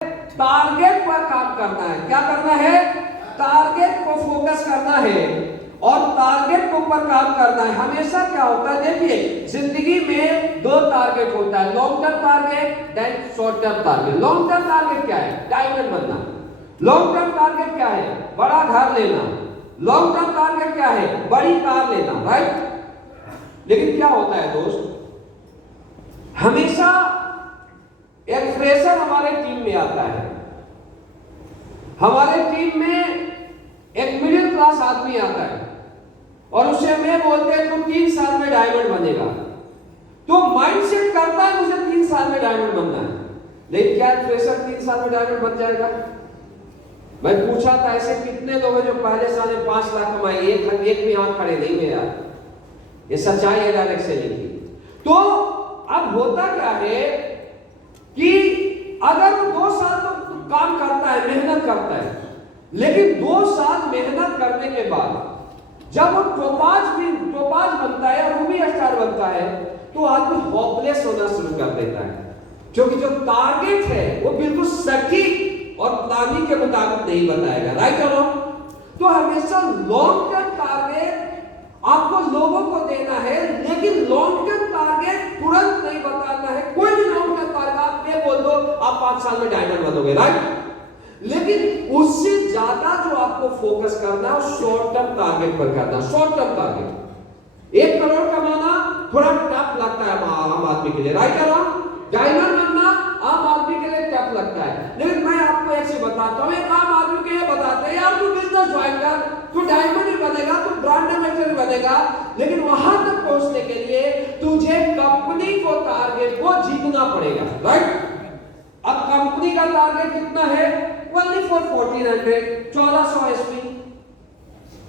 Target पर काम करना है। क्या करना है? टारगेट को फोकस करना है और टारगेट के ऊपर काम करना है। हमेशा क्या होता है, देखिए जिंदगी में दो टारगेट होता है, long term target then short term target. Long term target क्या है? डायमंड बनना। लॉन्ग टर्म टारगेट क्या है? बड़ा घर लेना। लॉन्ग टर्म टारगेट क्या है? बड़ी कार लेना, राइट। लेकिन क्या होता है दोस्त, हमेशा एक फ्रेशर हमारे टीम में आता है। हमारे टीम में एक मिडिल क्लास आदमी आता है और उसे हमें बोलते हैं तू 3 साल में डायमंड बनेगा। तो माइंडसेट करता है मुझे 3 साल में डायमंड बनना है। लेकिन क्या फ्रेशर 3 साल में डायमंड बन जाएगा? मैं पूछा था ऐसे कितने लोग हैं जो पहले साल में 5 लाख कमाए, एक भी हाथ खड़े नहीं हुए यार। ये सच्चाई है डायरेक्ट सेलिंग की। तो अब होता क्या है कि अगर वो 2 साल तो काम करता है, मेहनत करता है, लेकिन 2 साल मेहनत करने के बाद जब वो टोपाज बनता है या रूबी स्टार बनता है तो आदमी होपलेस होना शुरू कर देता है, क्योंकि जो टारगेट है वो बिल्कुल सटीक और प्लानिंग के मुताबिक नहीं बताएगा, राइट और रॉन्ग। तो हमेशा लॉन्ग टर्म टारगेट आपको लोगों को देना है, लेकिन लॉन्ग टर्म टारगेट तुरंत नहीं बताना है। कोई भी लॉन्ग टर्म टारगेट आप ये बोल दो आप 5 साल में डायमंड बनोगे, राइट। लेकिन उससे ज्यादा जो आपको फोकस करना है शॉर्ट टर्म टारगेट पर करना। शॉर्ट टर्म टारगेट 1 करोड़ कमाना थोड़ा टफ लगता है आम आदमी के लिए, राइट है ना। डायमंड बनना आम आदमी के लिए टफ लगता है। लेकिन मैं आपको ऐसे बताता हूं, एक आम आदमी के लिए बताते हैं यार तू बिजनेस ज्वाइन कर, तू डायमंड ही बनेगा, तू ब्रांड एम्बेसडर बनेगा, लेकिन वहां तक पहुंचने के लिए तुझे कंपनी को टारगेट को जीतना पड़ेगा, राइट। अब कंपनी का टारगेट कितना है? ओनली फॉर 1400, 1400 एसपी,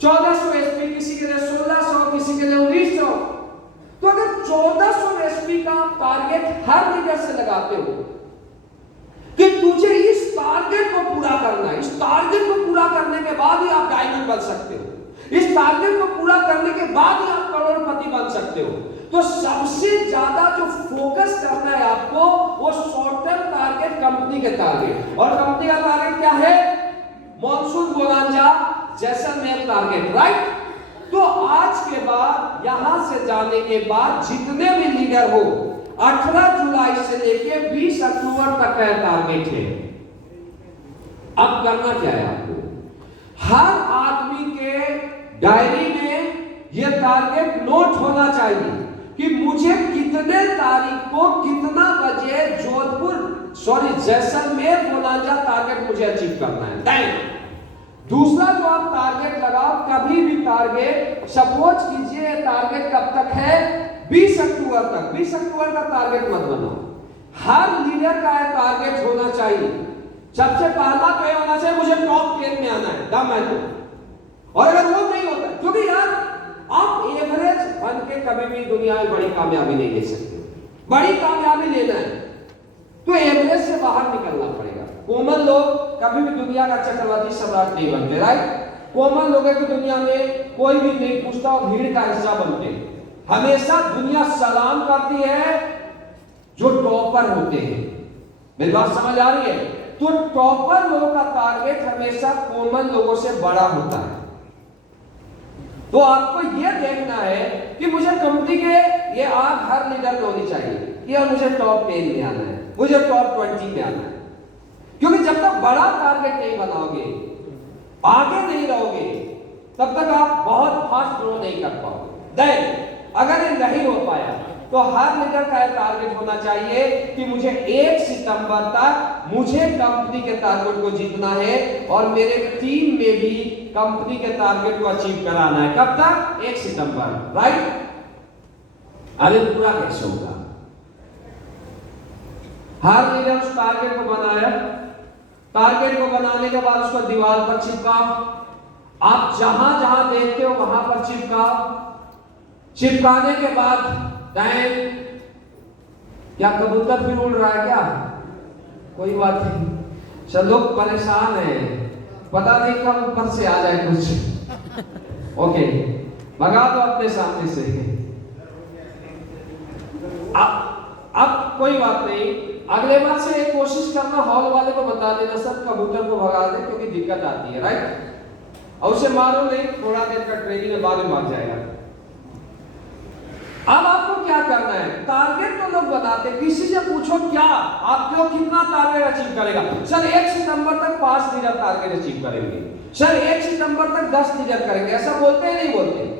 1400 एसपी, किसी के लिए 1600, किसी के लिए 1900। तो अगर 1400 एसपी का टारगेट हर लीडर से लगाते हो कि तुझे इस टारगेट को पूरा करना है, इस टारगेट को पूरा करने के बाद ही आप डायमंड बन सकते हो, इस टारगेट को पूरा करने के बाद ही आप करोड़पति बन सकते हो, तो सबसे ज्यादा जो फोकस करना है आपको वो शॉर्ट टर्म टारगेट, कंपनी के टारगेट। और कंपनी का टारगेट क्या है? Monsoon bonanza Jaisalmer target, right. तो आज के बाद यहां से जाने के बाद जितने भी लीडर हो 18 जुलाई से लेके 20 अक्टूबर तक का टारगेट है। अब करना क्या है आपको? हर आदमी के डायरी में यह टारगेट नोट होना चाहिए कि मुझे कितने तारीख को कितना बजे जैसलमेर बोनांजा टारगेट मुझे अचीव करना है, टाइम। दूसरा जो आप टारगेट लगाओ, कभी भी टारगेट सपोज कीजिए टारगेट कब तक है? 20 अक्टूबर तक। 20 अक्टूबर का टारगेट मत बनाओ। हर लीडर का टारगेट होना चाहिए। सबसे पहला तो ये होना चाहिए मुझे टॉप 10 में आना है, दम है तो। और अगर वो नहीं होता, क्योंकि यार आप एवरेज बन के कभी भी दुनिया में बड़ी कामयाबी नहीं ले सकते। बड़ी कामयाबी लेना है तो एवरेज से बाहर निकलना पड़ेगा। कॉमन लोग कभी भी दुनिया का चक्रवर्ती सम्राट नहीं बनते, राइट। कॉमन लोगों की दुनिया में कोई भी नहीं पूछता और भीड़ का हिस्सा बनते। हमेशा दुनिया सलाम करती है जो टॉपर होते हैं। मेरी बात समझ आ रही है? तो टॉपर लोगों का टारगेट हमेशा कॉमन लोगों से बड़ा होता है। तो आपको यह देखना है कि मुझे कंपनी के ये आग हर लीडर को होनी चाहिए कि मुझे टॉप 10 में आना है, मुझे टॉप 20 में आना है। क्योंकि जब तक बड़ा टारगेट नहीं बनाओगे, आगे नहीं रहोगे, तब तक आप बहुत फास्ट ग्रो नहीं कर पाओगे। देन अगर ये नहीं हो पाया तो हर लीडर का टारगेट होना चाहिए कि मुझे 1 सितंबर तक मुझे कंपनी के टारगेट को जीतना है और मेरे टीम में भी कंपनी के टारगेट को अचीव कराना है। कब तक? 1 सितंबर, राइट। अरे पूरा कैसे होगा? हर लीडर उस टारगेट को बनाया, टारगेट को बनाने के बाद उसको दीवार पर चिपकाओ। आप जहां जहां देखते हो वहां पर चिपकाओ। चिपकाने के बाद टाइम, क्या कबूतर फिर उड़ रहा है क्या? कोई बात नहीं, सब लोग परेशान हैं, पता नहीं कब ऊपर से आ जाए कुछ। ओके, भगा दो अपने सामने से। अब कोई बात नहीं, अगले बार से एक कोशिश करना, हॉल वाले को बता देना सर कबूतर को भगा दे क्योंकि दिक्कत आती है, राइट। और उसे मारो नहीं, थोड़ा देर का ट्रेनिंग है, बाद में भाग जाएगा। अब आपको क्या करना है, टारगेट तो लोग बनाते, किसी से पूछो क्या आप क्यों कितना टारगेट अचीव करेगा, सर 1 सितंबर तक 5 लीडर टारगेट अचीव करेंगे, सर 1 सितंबर तक 10 लीडर करेंगे, ऐसा बोलते हैं नहीं बोलते।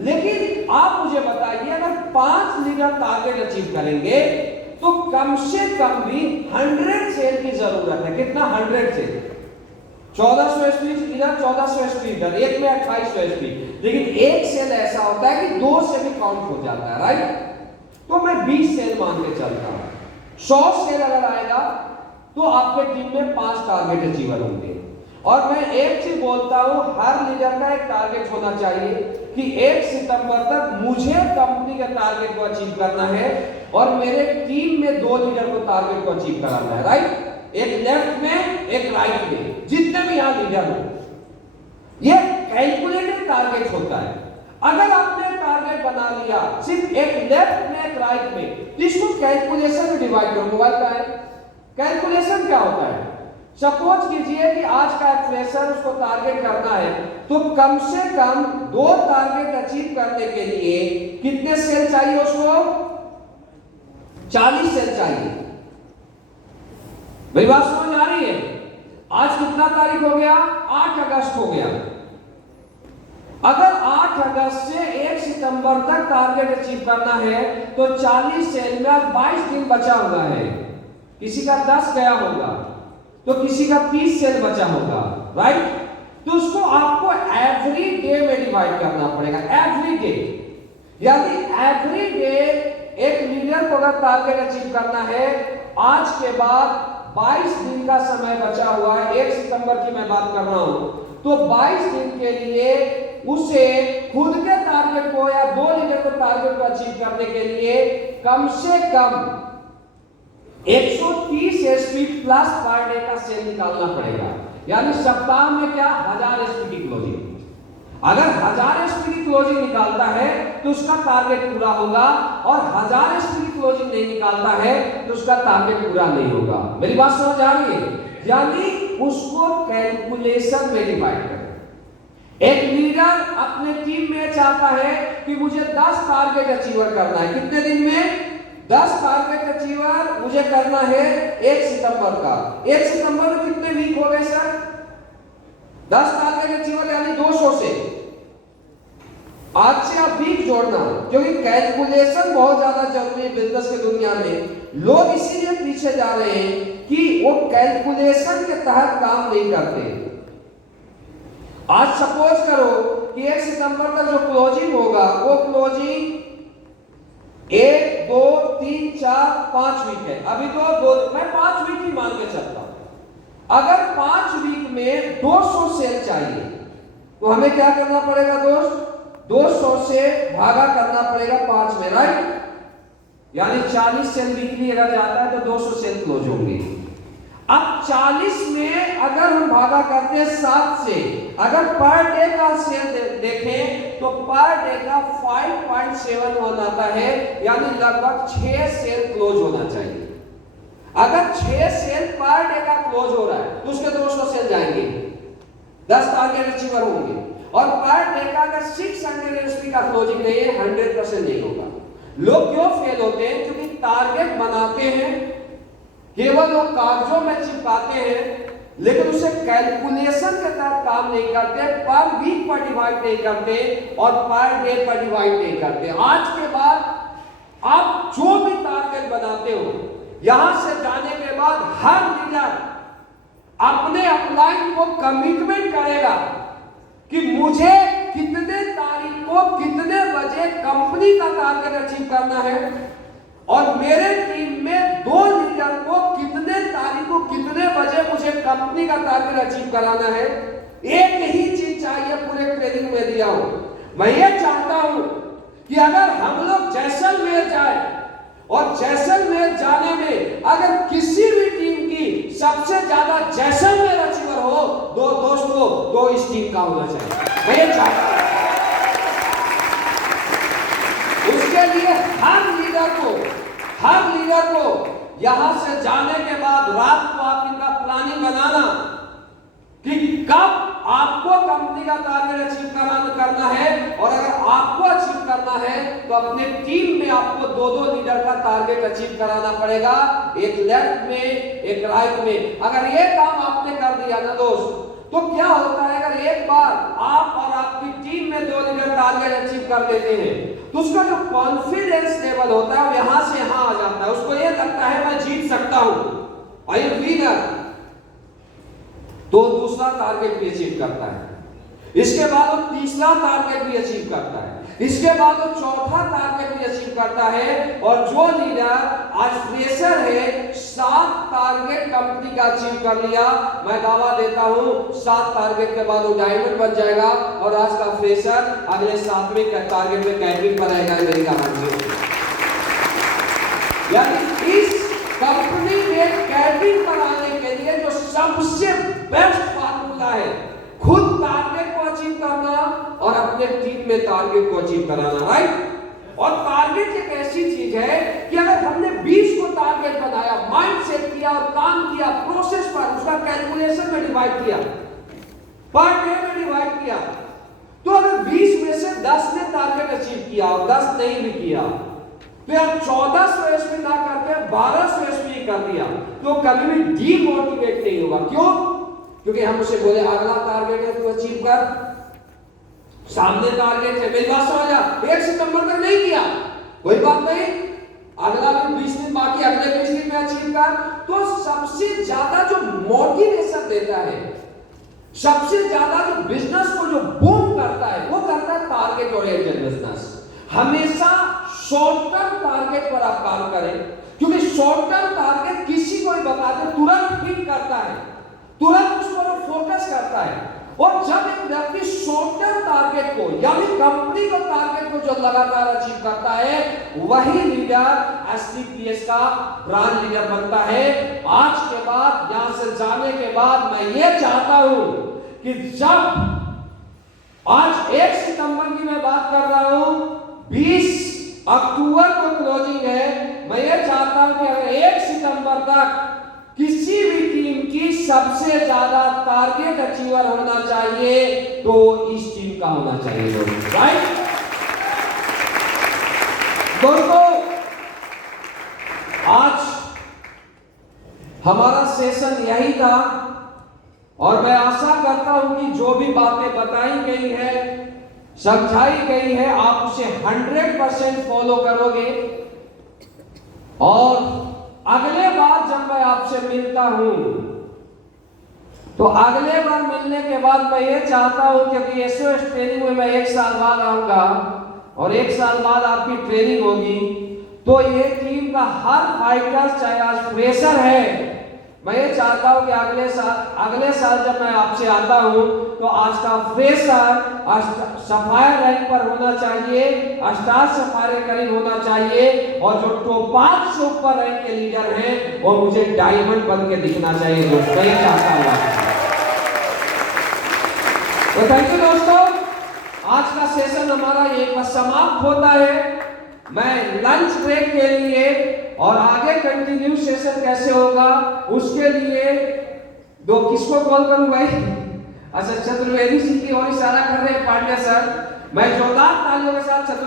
लेकिन आप मुझे बताइए अगर 5 लीडर टारगेट अचीव करेंगे तो कम से कम भी 100 सेल की जरूरत है। कितना? 100 सेल। 1400 एसपी इधर, 1400 एसपी इधर, एक में 2800 एसपी। लेकिन एक सेल ऐसा होता है कि 2 से भी काउंट हो जाता है, राइट। तो मैं 20 सेल मान के चलता हूं। 100 सेल अगर आएगा तो आपके टीम में 5 टारगेट अचीवर होंगे। और मैं एक चीज बोलता हूं, हर लीडर का एक टारगेट होना चाहिए कि 1 सितंबर तक मुझे कंपनी के टारगेट को अचीव करना है और मेरे टीम में 2 लीडर को टारगेट को अचीव कराना है, राइट। एक लेफ्ट में एक राइट में, जितने भी यहां लीडर हो, ये कैलकुलेटेड टारगेट होता है। अगर आपने टारगेट बना लिया सिर्फ एक लेफ्ट में एक राइट में, इसको कैलकुलेशन में डिवाइड करो। मोबाइल का है कैलकुलेशन क्या होता है, सपोज कीजिए कि आज का फ्रेशर उसको टारगेट करना है तो कम से कम 2 टारगेट अचीव करने के लिए कितने सेल चाहिए उसको? 40 सेल चाहिए। मेरी बात समझ आ रही है? आज कितना तारीख हो गया? 8 अगस्त हो गया। अगर 8 अगस्त से 1 सितंबर तक टारगेट अचीव करना है तो 40 सेल में 22 दिन बचा हुआ है। किसी का 10 गया होगा तो किसी का 30 सेल बचा होगा, राइट। तो उसको आपको एवरी डे में डिवाइड करना पड़ेगा, एवरी डे। यानी एवरी डे एक लीडर को अगर टारगेट अचीव करना है, आज के बाद 22 दिन का समय बचा हुआ है, 1 सितंबर की मैं बात कर रहा हूं, तो 22 दिन के लिए उसे खुद के टारगेट को या 2 लीडर को टारगेट को अचीव करने के लिए कम से कम 130 एसपी प्लस पर डे का सेल निकालना पड़ेगा। यानी सप्ताह में क्या 1000 एसपी की क्लोजिंग। अगर 1000 एसपी की क्लोजिंग निकालता है तो उसका टारगेट पूरा होगा, और 1000 एसपी की क्लोजिंग नहीं निकालता है तो उसका टारगेट पूरा नहीं होगा। मेरी बात समझ आ रही है? यानी उसको कैलकुलेशन में डिवाइड करें। एक लीडर अपने टीम में चाहता है कि मुझे 10 टारगेट अचीवर करना है। कितने दिन में? 10 टारगेट अचीवर मुझे करना है 1 सितंबर का। 1 सितंबर में कितने वीक हो गए सर? 10 टारगेट अचीवर यानी 200 से। आज से आप वीक जोड़ना, क्योंकि कैलकुलेशन बहुत ज्यादा जरूरी है बिजनेस की दुनिया में। लोग इसीलिए पीछे जा रहे हैं कि वो कैलकुलेशन के तहत काम नहीं करते। आज सपोज करो कि 1 सितंबर तक जो क्लोजिंग होगा वो क्लोजिंग 1 2 3 4 5 वीक है। अभी तो मैं 5 वीक ही मान के चलता हूं। अगर 5 वीक में 200 सेल चाहिए तो हमें क्या करना पड़ेगा दोस्त? 200 से भागा करना पड़ेगा 5 में, राइट। यानी 40 सेल वीकली अगर जाता है तो 200 सेल क्लोज होंगे। अब 40 में अगर हम भागा करते हैं 7 से, अगर पर डे का सेल देखें तो पर डे का 5.71 आता है, यानी लगभग 6 सेल क्लोज होना चाहिए। अगर 6 सेल पर डे का क्लोज हो रहा है तो उसके 200 सेल जाएंगे, 10 टारगेट अचीवर होंगे। और पर डे का अगर 600 एसपी का क्लोजिंग नहीं है, 100% नहीं होगा। लोग क्यों फेल होते हैं? क्योंकि टारगेट बनाते हैं, केवल वो कागजों में चिपकाते हैं, लेकिन उसे कैलकुलेशन के तहत काम नहीं करते, पर वीक पर डिवाइड नहीं करते और पर डे पर डिवाइड नहीं करते। आज के बाद आप जो भी टारगेट बनाते हो, यहां से जाने के बाद हर लीडर अपने अपलाइन को कमिटमेंट करेगा कि मुझे कितने तारीख को कितने बजे कंपनी का टारगेट अचीव करना है, और मेरे टीम में 2 लीडर को कितने तारीख को कितने बजे मुझे कंपनी का टारगेट अचीव कराना है। एक ही चीज चाहिए, पूरे ट्रेनिंग में दिया हूं। मैं ये चाहता हूं कि अगर हम लोग जैसलमेर जाए और जैसलमेर जाने में अगर किसी भी टीम की सबसे ज्यादा जैसलमेर अचीवर हो, दोस्तों तो इस टीम का होना चाहिए। मैं ये चाहता हूं। उसके लिए हर लीडर को यहां से जाने के बाद रात को आप इनका प्लानिंग बनाना कि कब आपको कंपनी का टारगेट अचीव करना है, और अगर आपको अचीव करना है तो अपने टीम में आपको दो लीडर का टारगेट अचीव कराना पड़ेगा, एक लेफ्ट में एक राइट में। अगर ये काम आपने कर दिया ना दोस्त, तो क्या होता है, अगर एक बार आप और आपकी टीम में दो लीडर टारगेट अचीव कर लेते हैं तो उसका जो कॉन्फिडेंस लेवल होता है वो यहां से यहां आ जाता है। उसको ये लगता है मैं जीत सकता हूं, आई एम विनर। तो दूसरा टारगेट भी अचीव करता है, इसके बाद वो तीसरा टारगेट भी अचीव करता है, इसके बाद वो चौथा टारगेट भी अचीव करता है। और जो लीडर आज फ्रेशर है 7 टारगेट कंपनी का अचीव कर लिया, मैं दावा देता हूं 7 टारगेट के बाद वो डायमंड बन जाएगा, और आज का फ्रेशर अगले 7वें टारगेट में कैटरिंग पर आएगा, मेरी गारंटी है। यानी इस कंपनी में कैटरिंग पर आने के लिए जो सबसे बेस्ट फार्मूला है, खुद टारगेट को अचीव करना और अपने टीम में टारगेट को अचीव कराना, राइट। और टारगेट एक ऐसी चीज है कि अगर हमने 20 को टारगेट बनाया, माइंड सेट किया और काम किया, प्रोसेस पर उसका कैलकुलेशन में डिवाइड किया, पर डे में डिवाइड किया, तो अगर 20 में से 10 ने टारगेट अचीव किया और 10 नहीं भी किया, तो यार 14 स्वेश में ना करके 12 स्वेश में कर दिया, तो कभी भी डीमोटिवेट नहीं होगा। क्यों? क्योंकि हम उसे बोले अगला टारगेट है तू अचीव कर, सामने टारगेट है, मेरी बात समझ आ, 1 सितंबर तक नहीं किया कोई बात नहीं, अगला भी 20 दिन बाकी, अगले 20 दिन में अचीव कर। तो सबसे ज्यादा जो मोटिवेशन देता है, सबसे ज्यादा जो बिजनेस को जो बूम करता है, वो करता है टारगेट ओरिएंटेड बिजनेस। हमेशा शॉर्ट टर्म टारगेट पर आप काम करें, क्योंकि शॉर्ट टर्म टारगेट किसी को भी बता दे तुरंत हिट करता है, तुरंत उस पर फोकस करता है। और जब एक व्यक्ति शॉर्ट टर्म टारगेट को यानी कंपनी को टारगेट को जो लगातार अचीव करता है, वही लीडर एसटीपीएस का ब्रांड लीडर बनता है। आज के बाद, यहां से जाने के बाद मैं ये चाहता हूं कि जब आज 1 सितंबर की मैं बात कर रहा हूं, 20 अक्टूबर को क्लोजिंग है, मैं ये चाहता हूं कि अगर 1 सितंबर तक किसी भी टीम की सबसे ज्यादा टारगेट अचीवर होना चाहिए तो इस टीम का होना चाहिए, राइट दोस्तों। आज हमारा सेशन यही था, और मैं आशा करता हूं कि जो भी बातें बताई गई है, समझाई गई है, आप उसे 100% फॉलो करोगे। और अगले बार जब मैं आपसे मिलता हूं, तो अगले बार मिलने के बाद मैं ये चाहता हूं, क्योंकि एसओएस ट्रेनिंग में मैं 1 साल बाद आऊंगा और 1 साल बाद आपकी ट्रेनिंग होगी, तो ये टीम का हर फाइटर, चाहे आज फ्रेशर है, मैं ये चाहता हूं कि अगले साल जब मैं आपसे आता हूं, तो आज का फ्रेशर सफायर रैंक पर होना चाहिए, स्टार सफायर के करीब होना चाहिए, और जो टॉप 5 से ऊपर रैंक के लीडर हैं वो मुझे डायमंड बन के दिखना चाहिए दोस्तों, मैं ये चाहता हूं। तो थैंक यू दोस्तों, आज का सेशन हमारा एक बार समाप्त होता है। मैं लंच ब्रेक के लिए और आगे कंटिन्यू सेशन कैसे होगा उसके लिए किसको कॉल करूं भाई? अच्छा, चतुर्वेदी जी की ओर इशारा कर रहे हैं पांड्या सर, मैं जोरदार तालियों के साथ चतुर्वेदी